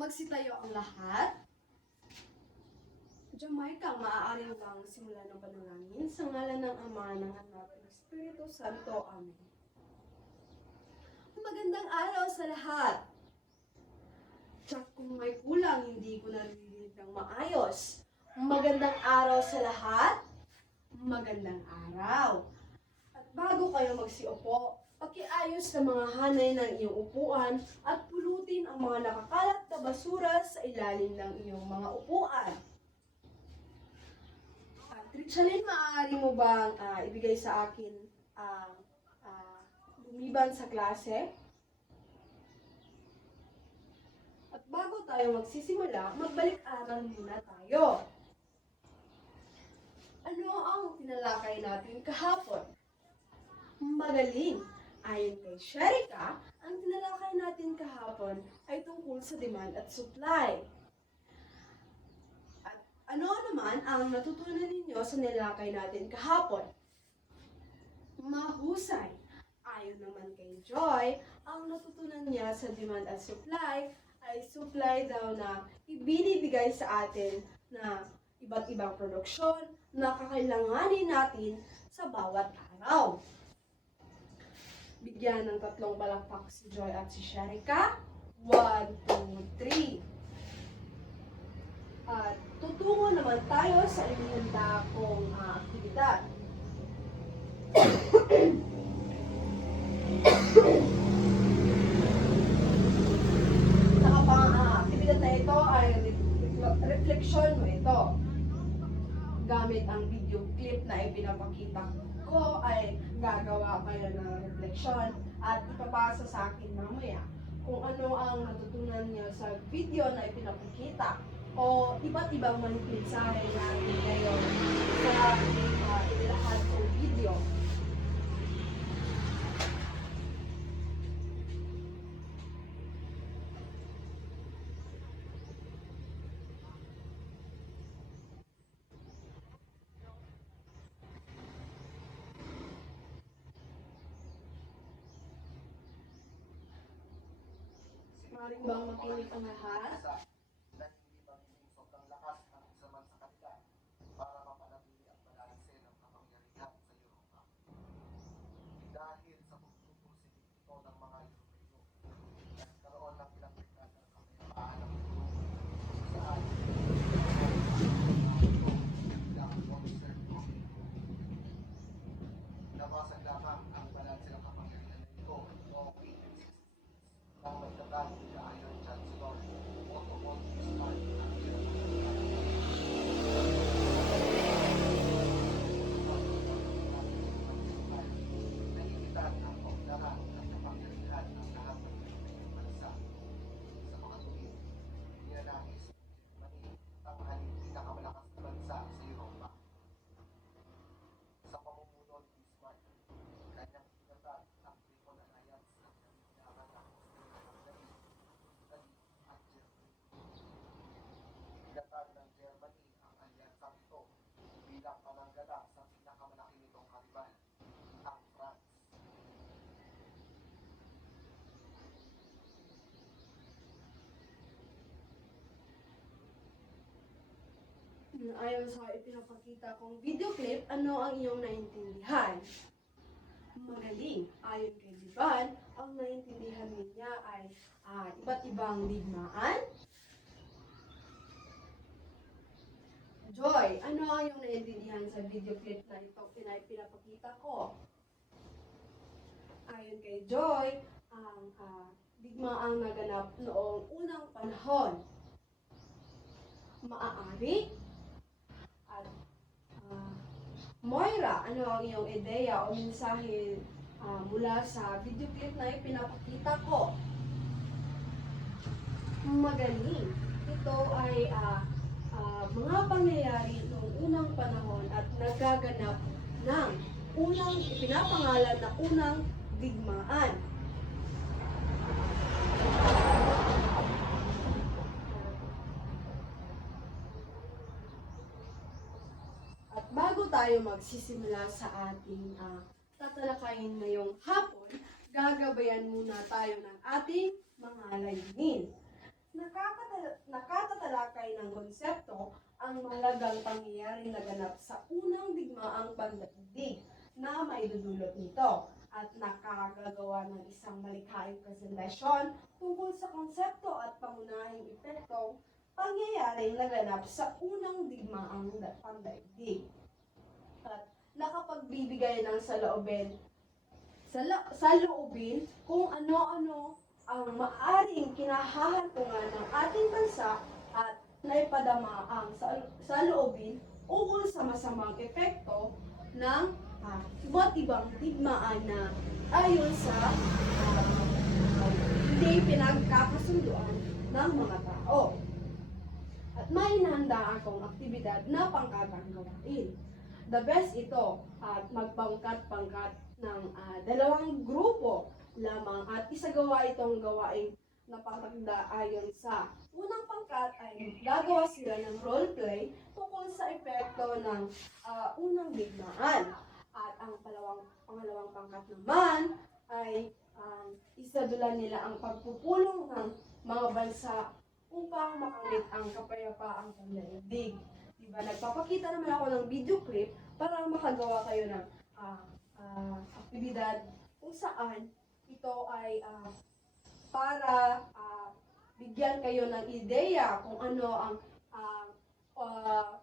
Magsitayo ang lahat. Jamaica, maaari bang simulan ng panalangin sa ngalan ng Ama, ng Anak, at ng Espiritu Santo. Amen. Magandang araw sa lahat. Tsak kung may kulang, hindi ko naririnig ng maayos. Magandang araw sa lahat. Magandang araw. At bago kayo magsiupo, pakiayos sa mga hanay ng iyong upuan at pulutin ang mga nakakalat na basura sa ilalim ng iyong mga upuan. Richalyn, maaari mo bang ibigay sa akin ang lumiban sa klase? At bago tayo magsisimula, magbalik-aral muna tayo. Ano ang tinalakay natin kahapon? Magaling! Ayon kay Sherika, ang tinalakay natin kahapon ay tungkol sa demand at supply. At ano naman ang natutunan ninyo sa nilakay natin kahapon? Mahusay! Ayon naman kay Joy, ang natutunan niya sa demand at supply ay supply daw na ibinibigay sa atin na iba't ibang produksyon na kakailanganin natin sa bawat araw. Bigyan ng 3 palakpak si Joy at si Sherika. 1, 2, 3. At tutungo naman tayo sa inihanda kong aktibidad. Aktibidad na ito ay reflection mo ito. Gamit ang video clip na ipinapakita ko ay gagawa kayo ng reflection at ipapasa sa akin mamaya kung ano ang natutunan niyo sa video na ipinapakita o iba't ibang mensahe natin ngayon sa ilahad kong video. Maring bang makinig ang lahat? Na hindi magiging sobrang lakas ng isaman sa kanila para mapanatili ang balanse ng kapangyarihan sa Europa. Dahil sa pagtutusin ito ng mga Europeo, nagkaroon ng ilang dekada ng kapayapaan ng mundo kung saan bilang monster nabasag lamang ang balanse ng kapangyarihan na ito noong 1860s nang magtatag sa Iron Chancellor Otto von Bismarck ang naiitan ang kaunlaran at kapangyarihan ng lahat ng Pilipinong bansa. Sa mga tuwid, ninanais Germany ang haling pinakamalakas na bansa sa Europa. Sa pamumuno ni Bismarck, kanyang itinatag ang Triple Alliance at pinaminyaman ng Hungary, Italy at Germany. Itinatag ng Germany ang alyansang ito bilang pananggala sa pinakamalaki nitong karibal, ang France. Ayon sa ipinapakita kong video clip, ano ang iyong naintindihan? Magaling. Ayon kay Liban, ang naintindihan niya ay iba't ibang digmaan. Joy, ano ang iyong naintindihan sa video clip na ito pinapakita ko? Ayon kay Joy, ang digmaang naganap noong unang panahon. Maaari? At Moira, ano ang iyong ideya o mensahe mula sa video clip na ipinapakita ko? Magaling. Ito ay mga pangyayari noong unang panahon at nagaganap ng ipinapangalan na unang digmaan. At bago tayo magsisimula sa ating tatalakayin ngayong hapon, gagabayan muna tayo ng ating mga layunin. Nakatatalakay ng konsepto ang mahalagang pangyayaring naganap sa unang digmaang pandaigdig na maidudulot nito at nakakagawa ng isang malikhaing presentasyon tungkol sa konsepto at pangunahing epektong pangyayaring naganap sa unang digmaang pandaigdig. At nakapagbibigay ng saloobin kung ano-ano ang maaring kinahahantungan ng ating bansa at naipadama ang saloobin ukol sa masamang epekto ng iba't ibang digmaan na ayon sa hindi pinagkakasunduan ng mga tao. At may inahanda akong aktibidad na pangkatang gawain. The best ito at magpangkat-pangkat ng dalawang grupo lamang at isagawa itong gawain na pangtakda ayon sa unang pangkat ay gagawa sila ng roleplay tungkol sa epekto ng unang digmaan. At ang pangalawang pangkat naman ay isadula nila ang pagpupulong ng mga bansa upang makamit ang kapayapaang pandaigdig. Diba? Nagpapakita naman ako ng video clip para makagawa kayo ng aktibidad kung saan ito ay para bigyan kayo ng ideya kung ano ang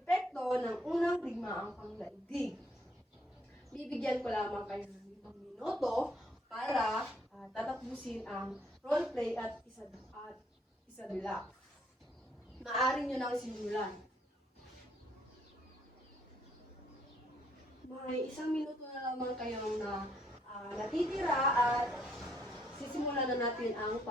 epekto ng unang digmaang pandaigdig. Bibigyan ko lamang kayo ng 5 minuto para tatapusin ang roleplay at isadula. Maaari nyo nang simulan. May 1 minuto na lamang kayong natitira at sisimulan na natin ang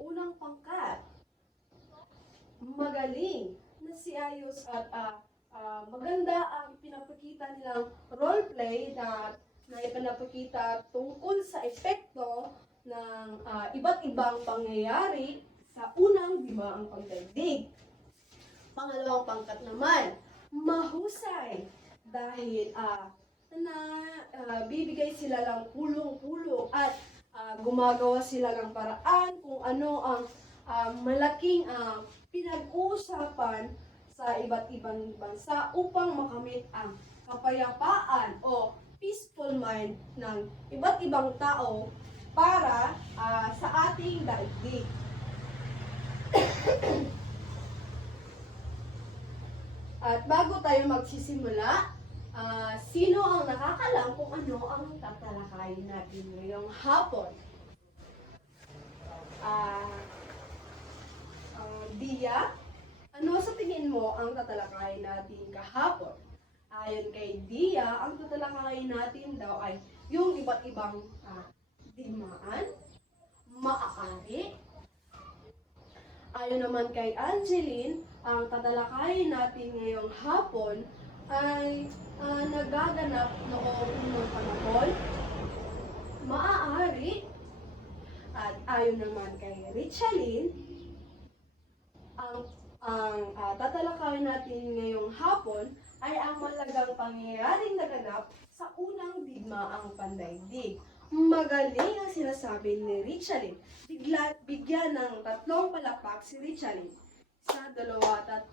unang pangkat. Magaling na si Ayos at maganda ang pinapakita nilang roleplay na ipinapakita tungkol sa epekto ng iba't ibang pangyayari sa unang digmaang pandaigdig. Pangalawang pangkat naman, mahusay dahil bibigay sila ng pulong-pulong at gumagawa sila ng paraan kung ano ang malaking pinag-uusapan sa iba't ibang bansa upang makamit ang kapayapaan o peaceful mind ng iba't ibang tao para sa ating daigdig. At bago tayo magsisimula, sino ang nakakalam kung ano ang tatalakayin natin ngayong hapon? Dia, ano sa tingin mo ang tatalakayin natin kahapon? Ayon kay Dia, ang tatalakayin natin daw ay yung iba't ibang digmaan, maaari. Ayon naman kay Angeline, ang tatalakayin natin ngayong hapon ay nagaganap noong unang panahon, maaari. At ayon naman kay Richalyn, ang tatalakayin natin ngayong hapon ay ang mahalagang pangyayaring naganap sa unang digmaang pandaigdig. Magaling ang sinasabi ni Richalyn. Bigyan ng 3 palakpak si Richalyn. 1, 2, 3.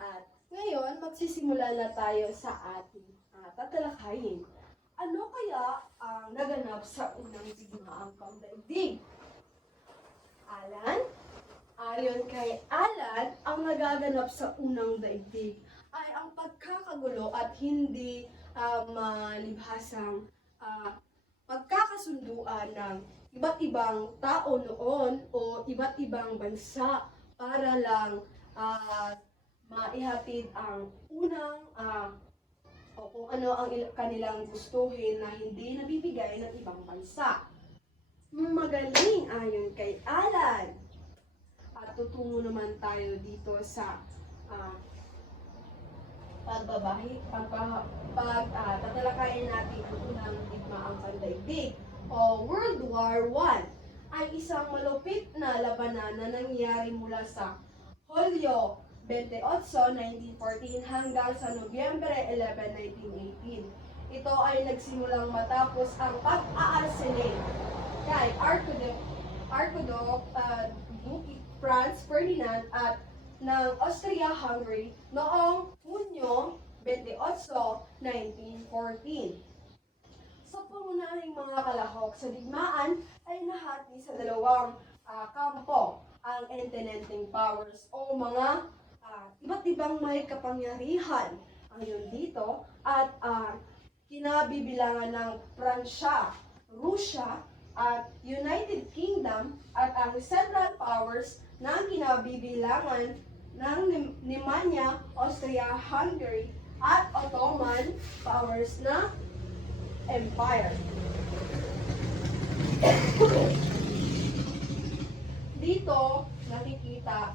At ngayon, magsisimula na tayo sa ating tatalakayin. Ano kaya ang naganap sa unang digmaang pandaigdig? Alan? Ayon kay Alan, ang nagaganap sa unang daigdig ay ang pagkakagulo at hindi malibhasang pagkakasunduan ng iba't ibang tao noon o iba't ibang bansa para lang maihatid ang unang o kung ano ang kanilang gustuhin na hindi nabibigay ng ibang bansa. Magaling ayon kay Alan. At tutungo naman tayo dito sa tatalakayin natin ang unang digmaang pandaigdig o World War I ay isang malupit na labanan na nangyari mula sa Hulyo 28, 1914 hanggang sa Nobyembre 11, 1918. ito ay nagsimulang matapos ang pag-aarsenal kay Archduke Duke Franz Ferdinand at ng Austria-Hungary noong Hunyo 28, 1914. Sa pangunahing mga kalahok sa digmaan ay nahati sa dalawang kampo, ang Entente Powers o mga iba't ibang may kapangyarihan ayon dito at kinabibilangan ng Pransya, Rusya at United Kingdom at ang Central Powers na kinabibilangan ng Nemanja, Austria-Hungary at Ottoman Powers na Empire. Dito nakikita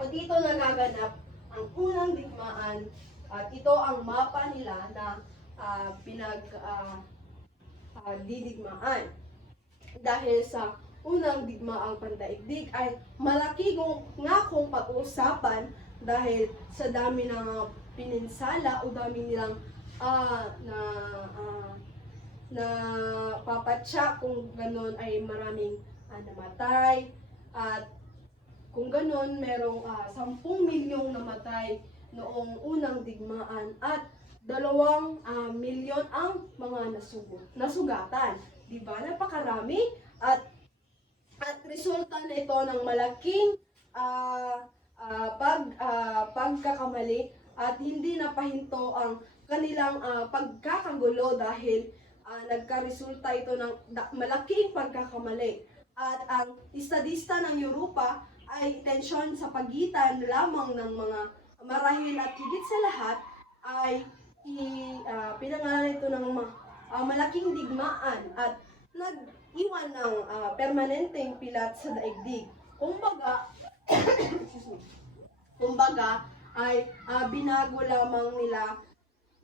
o dito nagaganap ang unang digmaan at ito ang mapa nila na didigmaan. Dahil sa unang digmaang pandaigdig ay malaki kung pag-uusapan dahil sa dami ng pininsala o dami nilang na papatya kung ganon ay maraming namatay at kung ganon merong 10 milyong namatay noong unang digmaan at 2 milyon ang mga nasugatan. Diba? Napakarami at resulta nito ng malaking pagkakamali at hindi napahinto ang kanilang pagkakagulo dahil nagkaresulta ito ng malaking pagkakamali. At ang estadista ng Europa ay tensyon sa pagitan lamang ng mga marahil at higit sa lahat ay pinangalan ito ng malaking digmaan at nag-iwan ng permanenteng pilat sa daigdig. Kumbaga ay binago lamang nila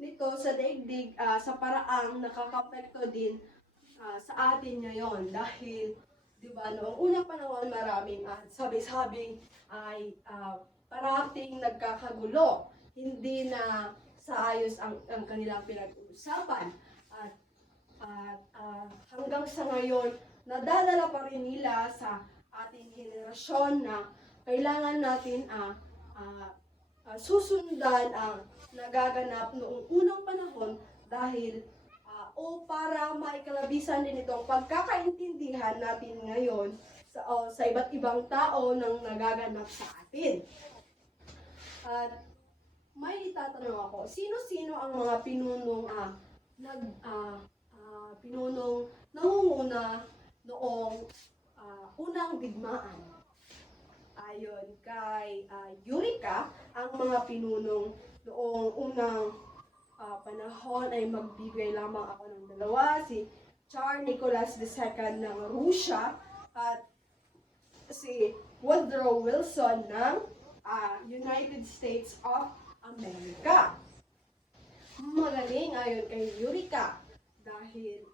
nito sa daigdig sa paraang nakakapekto din sa atin ngayon dahil diba noong unang panahon maraming sabi-sabing ay parating nagkakagulo, hindi na sa ayos ang kanilang pinag-uusapan at hanggang sa ngayon nadadala pa rin nila sa ating henerasyon na kailangan natin susundan ang nagaganap noong unang panahon dahil o para maikalabisan din itong pagkakaintindihan natin ngayon sa iba't ibang tao ng nagaganap sa atin. At may itatanong ako, sino-sino ang mga pinunong nangunguna noong unang digmaan? Ayon kay Eureka, ang mga pinunong noong unang panahon ay magbibigay lamang ako ng dalawa, si Tsar Nicholas II ng Rusya at si Woodrow Wilson ng United States of America. Magaling ayon kay Eureka dahil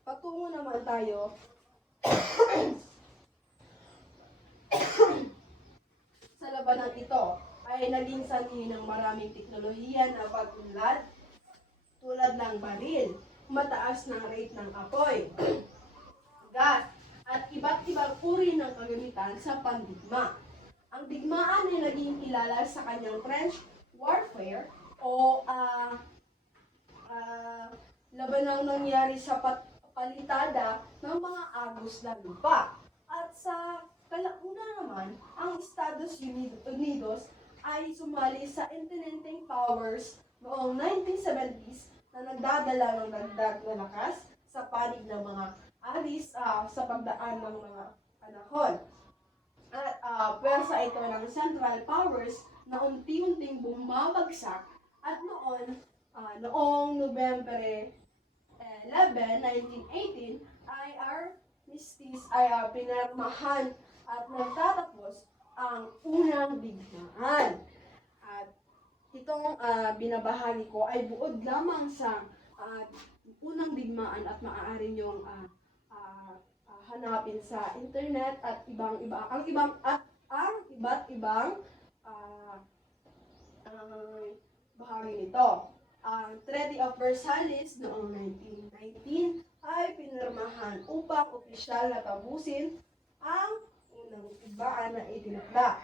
patungo naman tayo sa labanang ito ay naging sanhi ng maraming teknolohiya na pag-unlad tulad ng baril, mataas na rate ng apoy, gas, at iba't ibang uri ng kagamitan sa pandigma. Ang digmaan ay naging kilala sa kanyang trench warfare o labanang nangyari sa palitada ng mga agos na lupa. At sa kalauna naman, ang Estados Unidos ay sumali sa Entente Powers noong 1970s na nagdadala ng dagdag na lakas sa panig ng mga alis sa pagdaan ng mga panahon. At pwersa ito ng Central Powers na unti-unting bumabagsak at noong November 11, 1918 ay armistice ay pinirmahan at nagtatapos ang unang digmaan. At itong binabahagi ko ay buod lamang sa unang digmaan at maaari niyong hanapin sa internet at iba't ibang bahagi nito. ito. Ang Treaty of Versailles noong 1919 ay pinirmahan upang opisyal na tapusin ang unang tigbaan na itinakda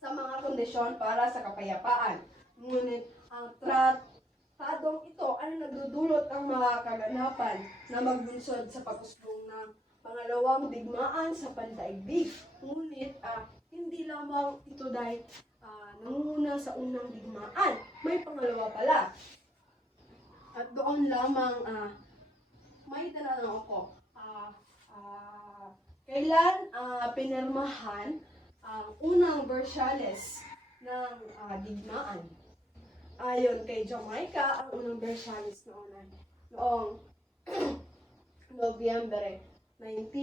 sa mga kondisyon para sa kapayapaan. Ngunit ang tratadong ito ay nagdudulot ang mga kaganapan na magbunsod sa pag-usbong ng pangalawang digmaan sa pandaigdig. Ngunit hindi lamang ito dahil nangunguna sa unang digmaan. May pangalawa pala. At doon lamang may tanong ako. Kailan pinirmahan ang unang Versailles ng digmaan? Ayon kay Jamaica, ang unang Versailles noong Nobyembre 11,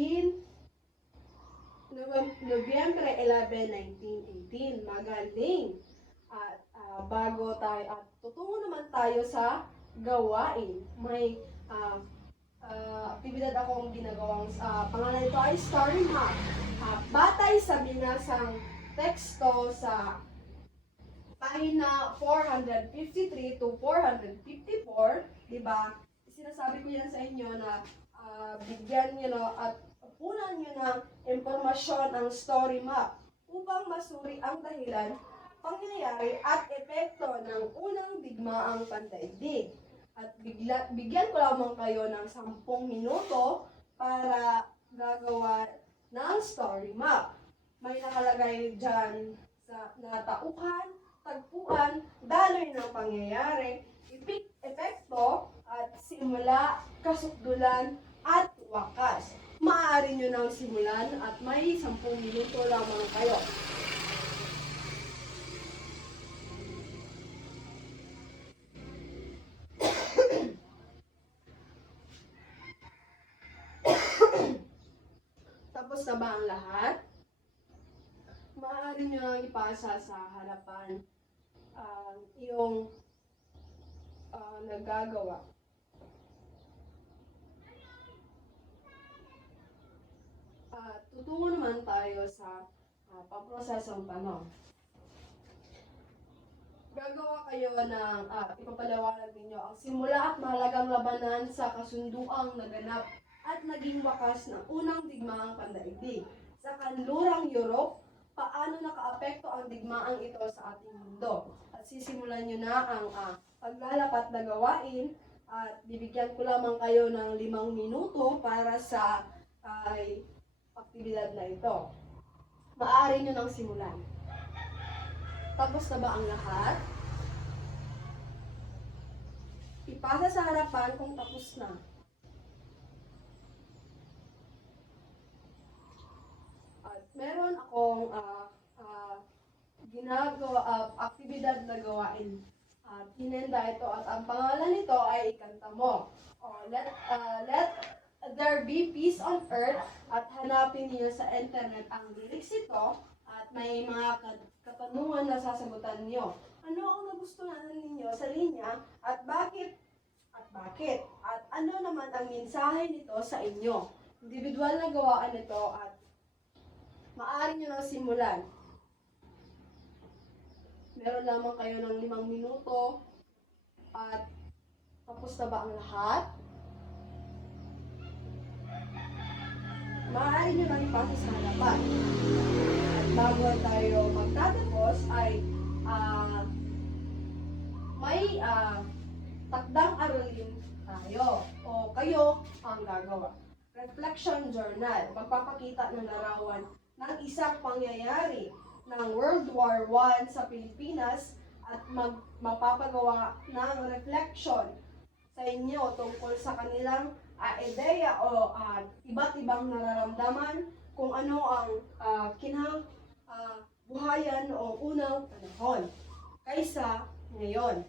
1918. Magaling. At bago tayo, at tutungo naman tayo sa gawain. May aktibidad akong ginagawang pangalan nito ay Story Map. Batay sa binasang teksto sa pahina 453 to 454, di ba? Sinasabi ko yan sa inyo na bigyan nyo at punan nyo ng impormasyon ang story map upang masuri ang dahilan, pangyayari at epekto ng unang digmaang pandaigdig. At bigyan ko lamang kayo ng 10 minuto para gagawa ng story map. May nakalagay dyan sa natauhan, tagpuan, daloy ng pangyayari, epekto, at simula, kasukdulan, at wakas. Maaari nyo nang simulan at may 10 minuto lamang kayo. Tapos na ba ang lahat? Maaari nyo nang ipasa sa harapan iyong nagagawa. Tutungo naman tayo sa pamprosesong tanong. Gagawa kayo ng ipapaliwanag ninyo ang simula at mahalagang labanan sa kasunduang naganap at naging wakas ng unang digmaang pandaigdig. Sa kanlurang Europe, paano nakaapekto ang digmaang ito sa ating mundo? At sisimulan nyo na ang paglalapat na gawain at bibigyan ko lamang kayo ng 5 minuto para sa aktibidad na ito. Maaari nyo nang simulan. Tapos na ba ang lahat? Ipasa sa harapan kung tapos na. At meron akong ginagawa, aktibidad na gawain. Hinenda ito at ang pangalan nito ay ikanta mo. Let there be peace on earth, at hanapin niyo sa internet ang lyrics ito at may mga katanungan na sasagutan niyo. Ano ang nagustuhan ninyo sa linya at bakit? At ano naman ang mensahe nito sa inyo? Individual na gawaan ito at maaari nyo nang simulan. Meron lamang kayo ng 5 minuto at tapos na ba ang lahat? Maaari nyo nang ipasa sa harapan. At bago tayo magtatapos ay may takdang aralin tayo o kayo ang gagawa. Reflection Journal, magpapakita ng larawan ng isang pangyayari ng World War I sa Pilipinas at mapapagawa ng reflection sa inyo tungkol sa kanilang ideya o iba't ibang nararamdaman kung ano ang buhayan o unang panahon kaysa ngayon.